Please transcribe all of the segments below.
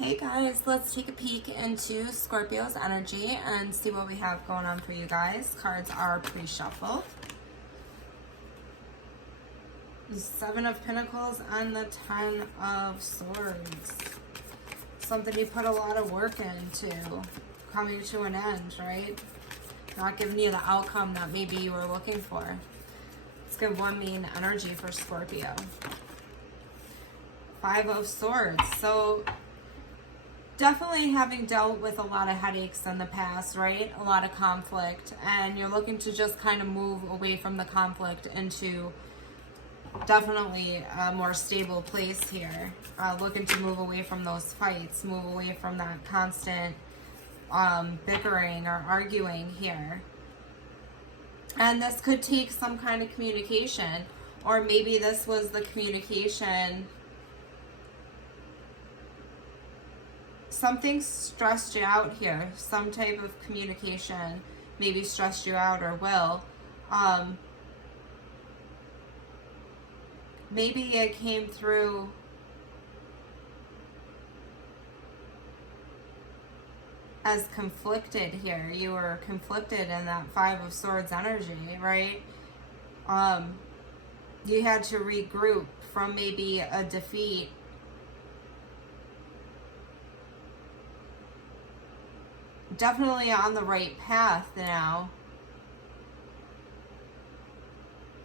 Hey guys, let's take a peek into Scorpio's energy and see what we have going on for you guys. Cards are pre-shuffled. Seven of Pentacles and the Ten of Swords. Something you put a lot of work into, coming to an end, right? Not giving you the outcome that maybe you were looking for. Let's give one main energy for Scorpio. Five of Swords. So definitely having dealt with a lot of headaches in the past, right? A lot of conflict, and you're looking to just kind of move away from the conflict into definitely a more stable place here. Looking to move away from those fights, move away from that constant bickering or arguing here. And this could take some kind of communication, or maybe this was the communication. Something stressed you out here. Some type of communication maybe stressed you out or will. Maybe it came through as conflicted here. You were conflicted in that Five of Swords energy, right? You had to regroup from maybe a defeat. Definitely on the right path now,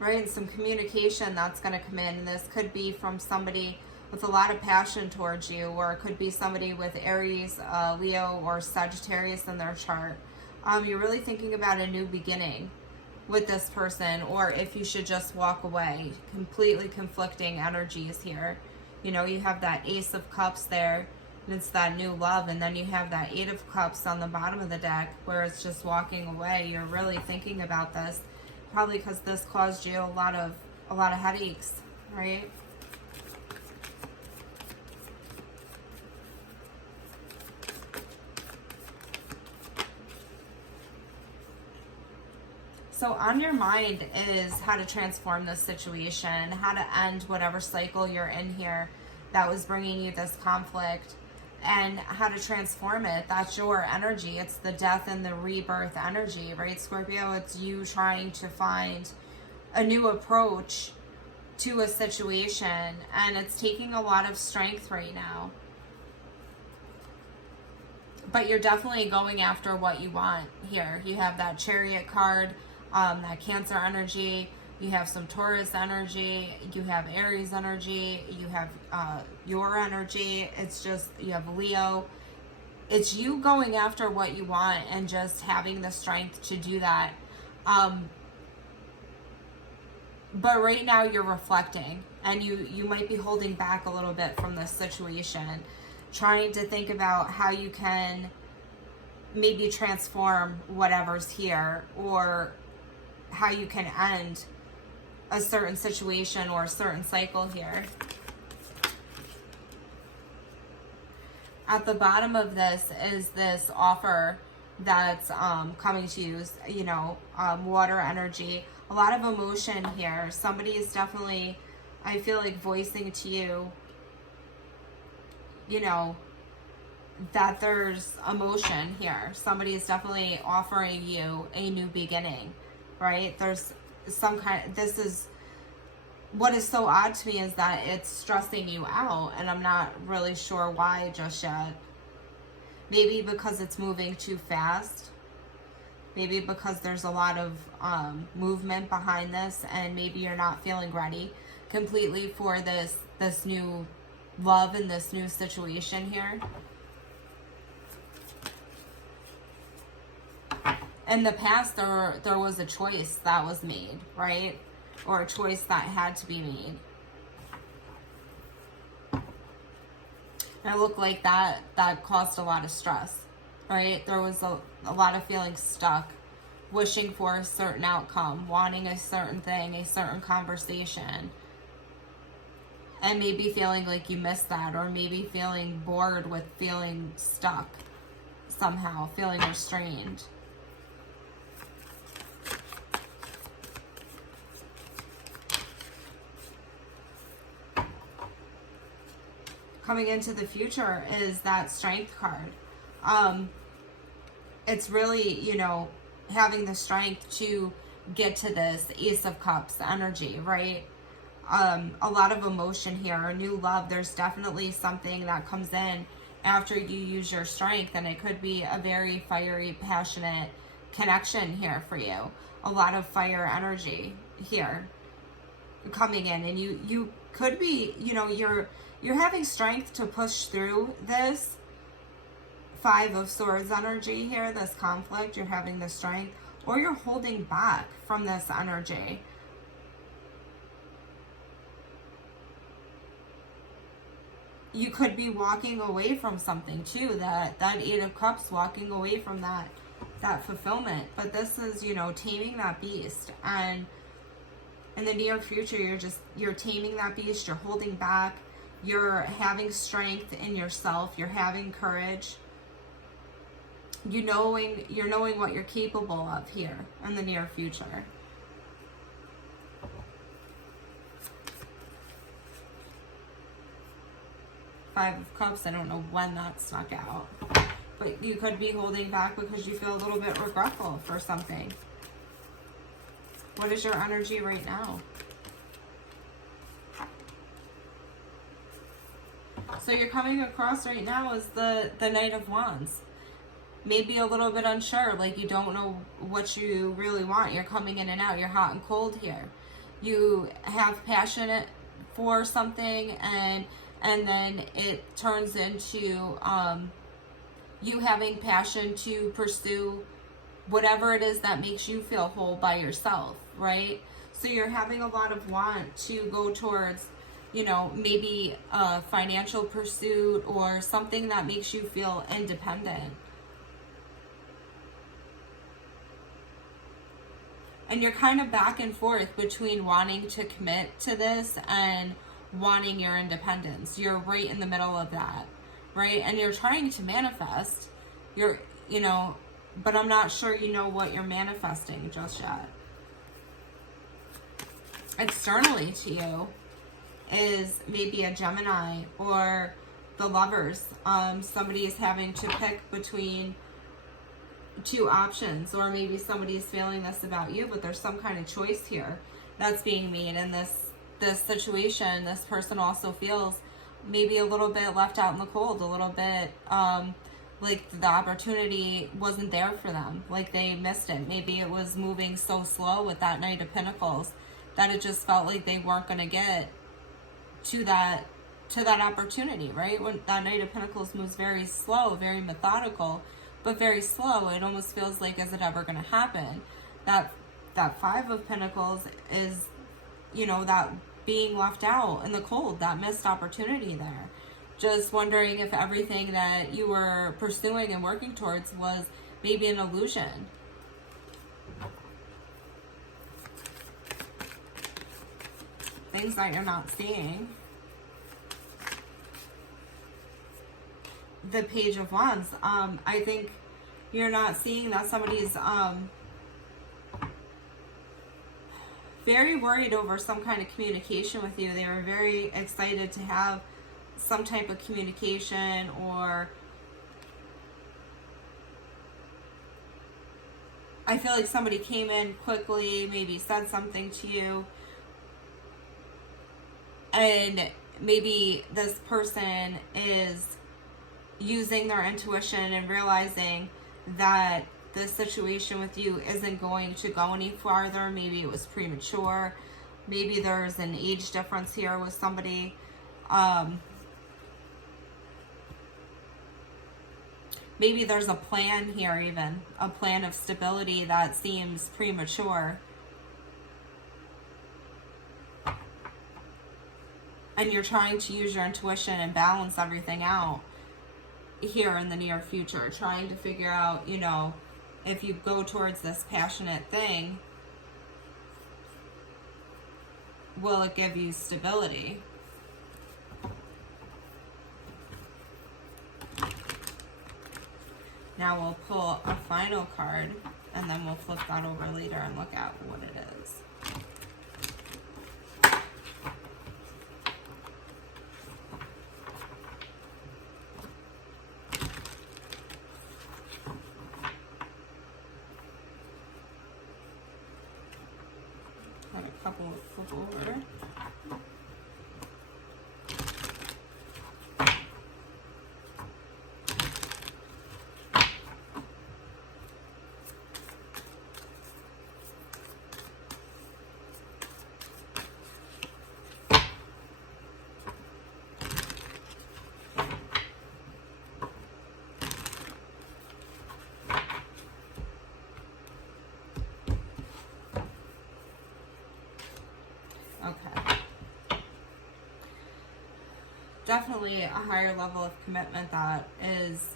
right? And some communication that's going to come in. This could be from somebody with a lot of passion towards you, or it could be somebody with Aries, Leo, or Sagittarius in their chart. You're really thinking about a new beginning with this person, or if you should just walk away. Completely conflicting energies here. You know, you have that Ace of Cups there, and it's that new love, and then you have that Eight of Cups on the bottom of the deck where it's just walking away. You're really thinking about this, probably because this caused you a lot of headaches, right? So on your mind is how to transform this situation, how to end whatever cycle you're in here that was bringing you this conflict, and how to transform it. That's your energy. It's the death and the rebirth energy, right, Scorpio? It's you trying to find a new approach to a situation, and it's taking a lot of strength right now. But you're definitely going after what you want here. You have that Chariot card, that Cancer energy. You have some Taurus energy, you have Aries energy, you have your energy. It's just, you have Leo. It's you going after what you want and just having the strength to do that. But right now you're reflecting, and you might be holding back a little bit from this situation, trying to think about how you can maybe transform whatever's here, or how you can end a certain situation or a certain cycle here. At the bottom of this is this offer that's coming to you, you know, water energy, a lot of emotion here. Somebody is definitely, I feel like, voicing to you, you know, that there's emotion here. Somebody is definitely offering you a new beginning, right? There's some kind, this is what is so odd to me, is that it's stressing you out, and I'm not really sure why just yet. Maybe because it's moving too fast, maybe because there's a lot of movement behind this, and maybe you're not feeling ready completely for this new love and this new situation here. In the past, there was a choice that was made, right? Or a choice that had to be made. And it looked like that caused a lot of stress, right? There was a lot of feeling stuck, wishing for a certain outcome, wanting a certain thing, a certain conversation, and maybe feeling like you missed that, or maybe feeling bored with feeling stuck somehow, feeling restrained. coming into the future is that Strength card. It's really, you know, having the strength to get to this Ace of Cups energy, right? A lot of emotion here, new love. There's definitely something that comes in after you use your strength, and it could be a very fiery, passionate connection here for you. A lot of fire energy here coming in, and you could be, you know, you're having strength to push through this Five of Swords energy here, this conflict. You're having the strength, or you're holding back from this energy. You could be walking away from something too, that Eight of Cups, walking away from that fulfillment. But this is, you know, taming that beast. And in the near future, you're taming that beast, you're holding back, you're having strength in yourself, you're having courage. You're knowing what you're capable of here in the near future. Five of Cups, I don't know when that snuck out. But you could be holding back because you feel a little bit regretful for something. What is your energy right now? So you're coming across right now as the Knight of Wands. Maybe a little bit unsure, like you don't know what you really want. You're coming in and out. You're hot and cold here. You have passion for something, and then it turns into you having passion to pursue whatever it is that makes you feel whole by yourself, right? So you're having a lot of want to go towards, you know, maybe a financial pursuit or something that makes you feel independent. And you're kind of back and forth between wanting to commit to this and wanting your independence. You're right in the middle of that, right? And you're trying to manifest. You know, but I'm not sure you know what you're manifesting just yet. Externally to you is maybe a Gemini or the Lovers. Somebody is having to pick between two options, or maybe somebody's feeling this about you, but there's some kind of choice here that's being made in this situation. This person also feels maybe a little bit left out in the cold, a little bit like the opportunity wasn't there for them, like they missed it. Maybe it was moving so slow with that Knight of Pentacles that it just felt like they weren't going to get to that opportunity, right? When that Knight of Pentacles moves very slow, very methodical, but very slow, it almost feels like, is it ever going to happen? That Five of Pentacles is, you know, that being left out in the cold, that missed opportunity there. Just wondering if everything that you were pursuing and working towards was maybe an illusion. Things that you're not seeing. The Page of Wands. I think you're not seeing that somebody's very worried over some kind of communication with you. They were very excited to have some type of communication, or I feel like somebody came in quickly, maybe said something to you, and maybe this person is using their intuition and realizing that the situation with you isn't going to go any farther. Maybe it was premature. Maybe there's an age difference here with somebody. Maybe there's a plan here, even a plan of stability that seems premature. And you're trying to use your intuition and balance everything out here in the near future, trying to figure out, you know, if you go towards this passionate thing, will it give you stability? Now we'll pull a final card, and then we'll flip that over later and look at what it is. couple of flip over. Okay. Definitely a higher level of commitment that is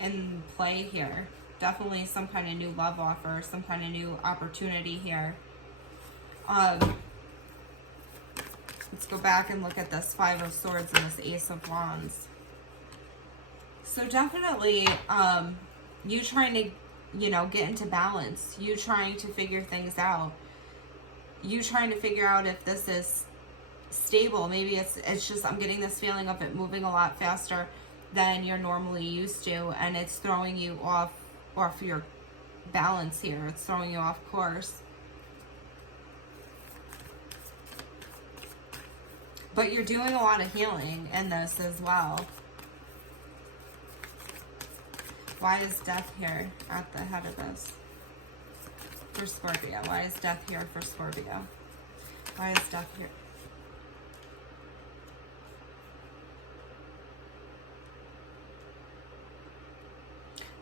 in play here. Definitely some kind of new love offer, some kind of new opportunity here. Let's go back and look at this Five of Swords and this Ace of Wands. So definitely, you trying to, you know, get into balance. You trying to figure things out. You trying to figure out if this is stable. Maybe it's just, I'm getting this feeling of it moving a lot faster than you're normally used to, and it's throwing you off your balance here. It's throwing you off course. But you're doing a lot of healing in this as well. Why is death here at the head of this? For Scorpio. Why is death here for Scorpio? Why is death here?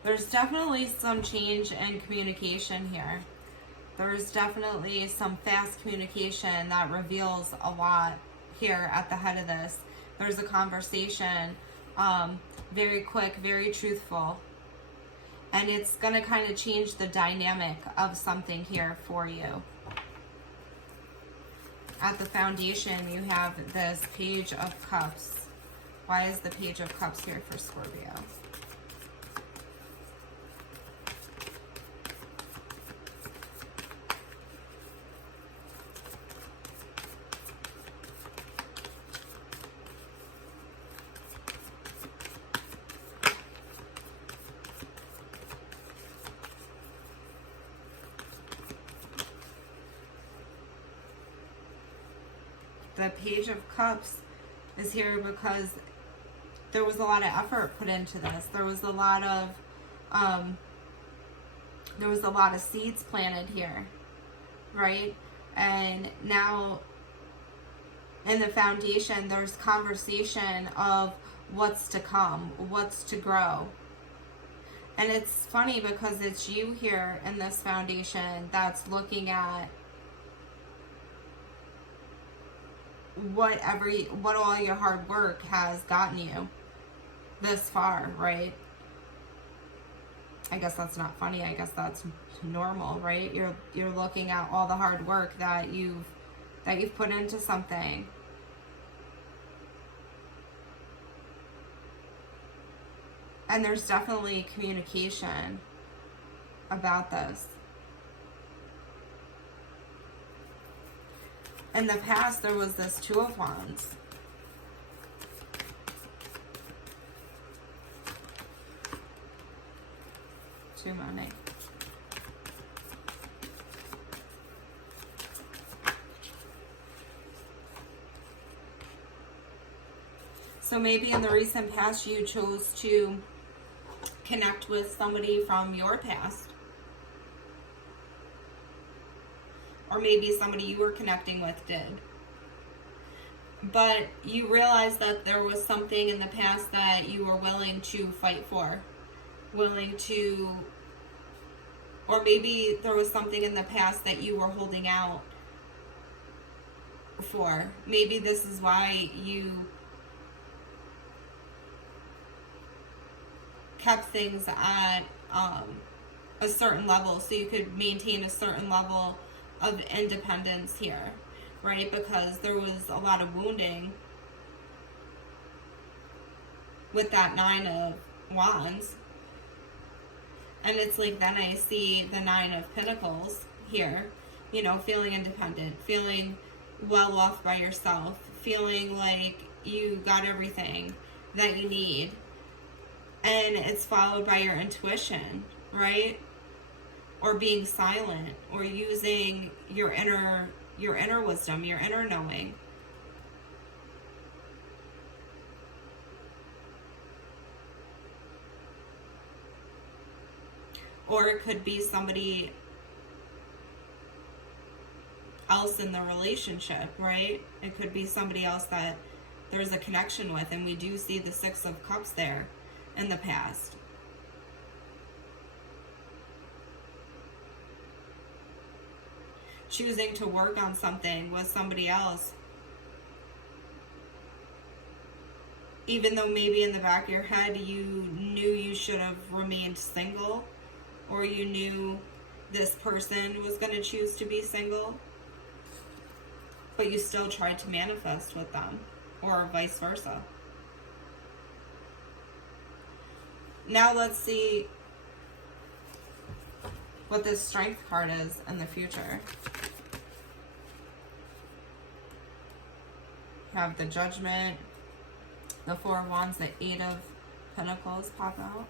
There's definitely some change in communication here. There's definitely some fast communication that reveals a lot here at the head of this. There's a conversation, very quick, very truthful. And it's going to kind of change the dynamic of something here for you. At the foundation, you have this Page of Cups. Why is the Page of Cups here for Scorpio? The Page of Cups is here because there was a lot of effort put into this. There was a lot of seeds planted here, right? And now in the foundation, there's conversation of what's to come, what's to grow. And it's funny because it's you here in this foundation that's looking at what all your hard work has gotten you this far, right? I guess that's not funny. I guess that's normal, right? You're looking at all the hard work that you've put into something. And there's definitely communication about this. In the past, there was this Two of Wands. Two money. So maybe in the recent past, you chose to connect with somebody from your past. Or maybe somebody you were connecting with did. But you realized that there was something in the past that you were willing to fight for. Willing to... Or maybe there was something in the past that you were holding out for. Maybe this is why you kept things at a certain level, so you could maintain a certain level of independence here, right? Because there was a lot of wounding with that Nine of Wands. And it's like, then I see the Nine of Pentacles here, you know, feeling independent, feeling well off by yourself, feeling like you got everything that you need. And it's followed by your intuition, right? Or being silent, or using your inner your inner wisdom, your inner knowing. Or it could be somebody else in the relationship, right? It could be somebody else that there's a connection with, and we do see the Six of Cups there in the past. Choosing to work on something with somebody else, even though maybe in the back of your head you knew you should have remained single, or you knew this person was going to choose to be single, but you still tried to manifest with them, or vice versa. Now let's see what this Strength card is in the future. You have the Judgment, the Four of Wands, the Eight of Pentacles pop out.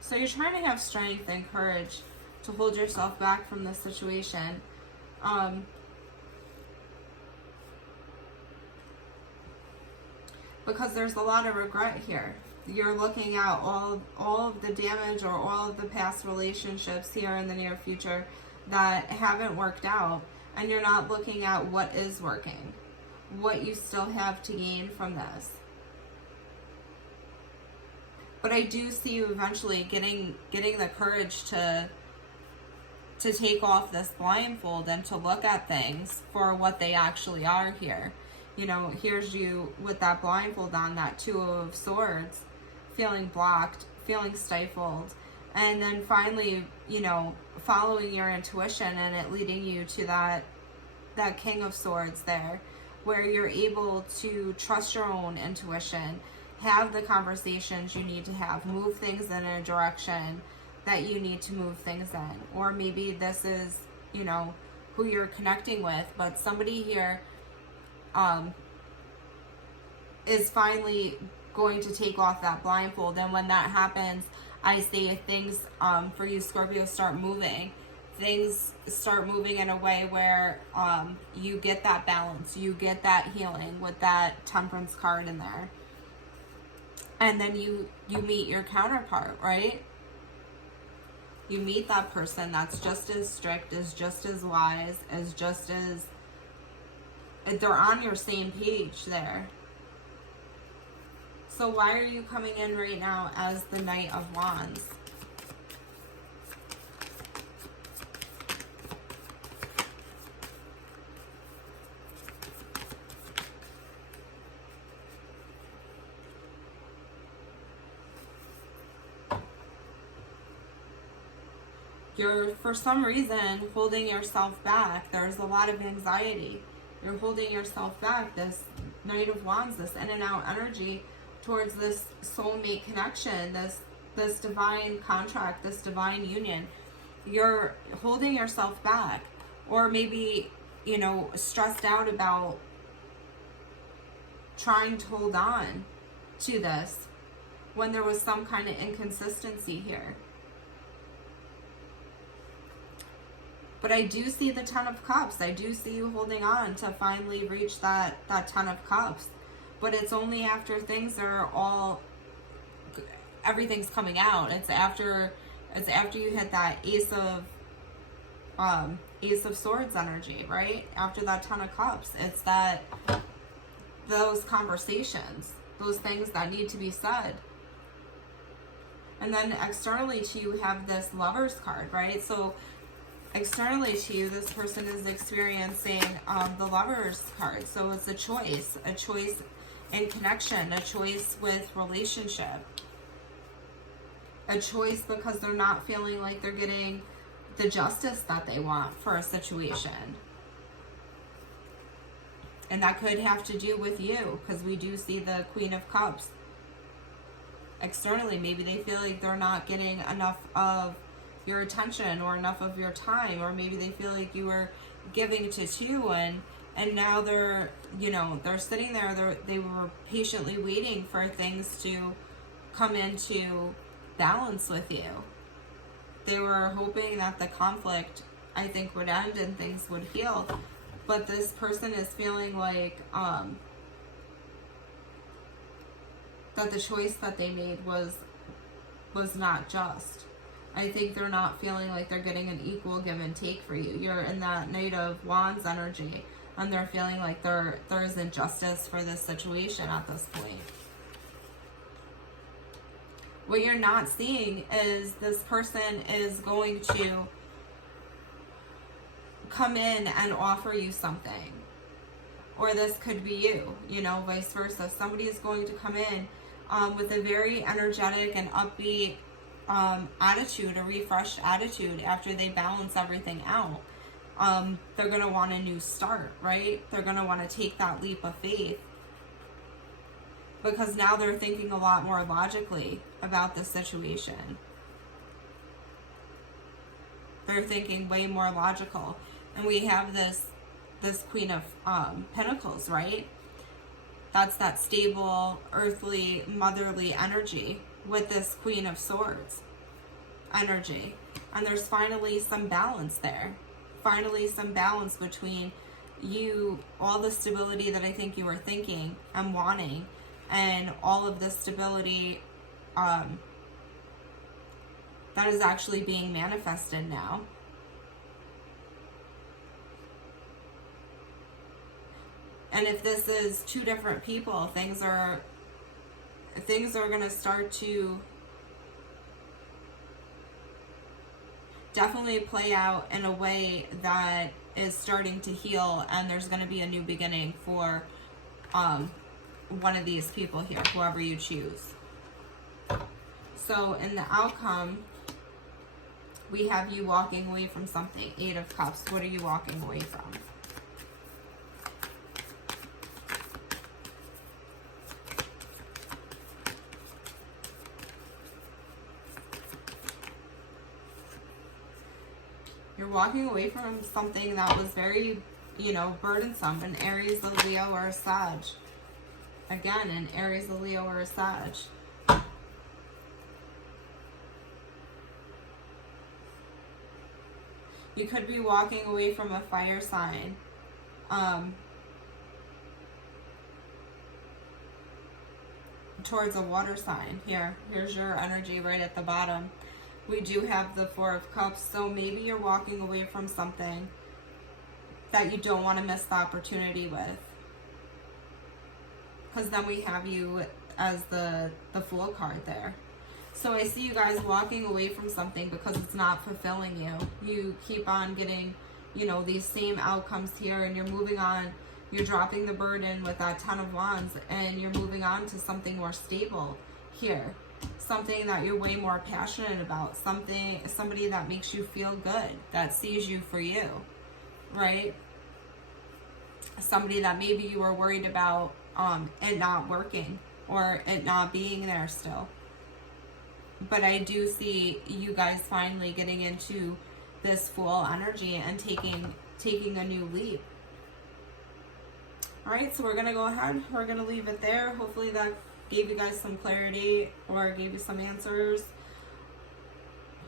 So you're trying to have strength and courage to hold yourself back from this situation. Because there's a lot of regret here. You're looking at all of the damage or all of the past relationships here in the near future that haven't worked out, and you're not looking at what is working, what you still have to gain from this. But I do see you eventually getting the courage to take off this blindfold and to look at things for what they actually are here. You know, here's you with that blindfold on, that Two of Swords, feeling blocked, feeling stifled, and then finally, you know, following your intuition and it leading you to that King of Swords there, where you're able to trust your own intuition, have the conversations you need to have, move things in a direction that you need to move things in. Or maybe this is, you know, who you're connecting with, but somebody here is finally going to take off that blindfold. And when that happens, I say things for you Scorpio start moving. Things start moving in a way where you get that balance, you get that healing with that Temperance card in there. And then you meet your counterpart, right? You meet that person that's just as strict, is just as wise, is just as... they're on your same page there. So why are you coming in right now as the Knight of Wands? You're, for some reason, holding yourself back. There's a lot of anxiety. You're holding yourself back. This Knight of Wands, this in and out energy towards this soulmate connection, this divine contract, this divine union. You're holding yourself back. Or maybe, you know, stressed out about trying to hold on to this when there was some kind of inconsistency here. But I do see the Ten of Cups. I do see you holding on to finally reach that Ten of Cups. But it's only after things are all, everything's coming out. It's after you hit that Ace of Swords energy, right? After that Ten of Cups. It's those conversations, those things that need to be said. And then externally to you have this Lover's card, right? So externally to you, this person is experiencing the Lover's card. So it's a choice in connection, a choice with relationship, a choice because they're not feeling like they're getting the justice that they want for a situation. And that could have to do with you, because we do see the Queen of Cups. Externally, maybe they feel like they're not getting enough of your attention or enough of your time, or maybe they feel like you were giving to two and And now they're, you know, they're sitting there, they were patiently waiting for things to come into balance with you. They were hoping that the conflict, I think, would end and things would heal. But this person is feeling like that the choice that they made was not just. I think they're not feeling like they're getting an equal give and take for you. You're in that Knight of Wands energy, and they're feeling like there isn't justice for this situation at this point. What you're not seeing is this person is going to come in and offer you something. Or this could be you, you know, vice versa. Somebody is going to come in with a very energetic and upbeat attitude, a refreshed attitude after they balance everything out. They're going to want a new start, right? They're going to want to take that leap of faith. Because now they're thinking a lot more logically about the situation. They're thinking way more logical. And we have this Queen of Pentacles, right? That's that stable, earthly, motherly energy with this Queen of Swords energy. And there's finally some balance there. Finally some balance between you, all the stability that I think you were thinking and wanting, and all of the stability that is actually being manifested now. And if this is two different people, things are going to start to definitely play out in a way that is starting to heal, and there's going to be a new beginning for one of these people here, whoever you choose. So in the outcome, we have you walking away from something. 8 of Cups. What are you walking away from? You're walking away from something that was very, you know, burdensome. An Aries, a Leo, or a Sag. Again, an Aries, a Leo, or a Sag. You could be walking away from a fire sign. Towards a water sign. Here's your energy right at the bottom. We do have the 4 of Cups, so maybe you're walking away from something that you don't want to miss the opportunity with. Because then we have you as the Fool card there. So I see you guys walking away from something because it's not fulfilling you. You keep on getting, you know, these same outcomes here, and you're moving on. You're dropping the burden with that 10 of Wands, and you're moving on to something more stable here. Something that you're way more passionate about. Somebody that makes you feel good, that sees you for you, right? Somebody that maybe you were worried about it not working or it not being there still. But I do see you guys finally getting into this Fool energy and taking a new leap. All right, so we're going to go ahead. We're going to leave it there. Hopefully that gave you guys some clarity or gave you some answers.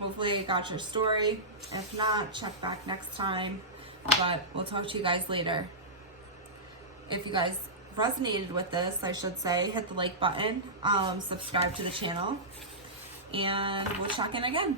Hopefully I got your story. If not, check back next time. But we'll talk to you guys later. If you guys resonated with this, I should say, hit the like button, subscribe to the channel, and we'll check in again.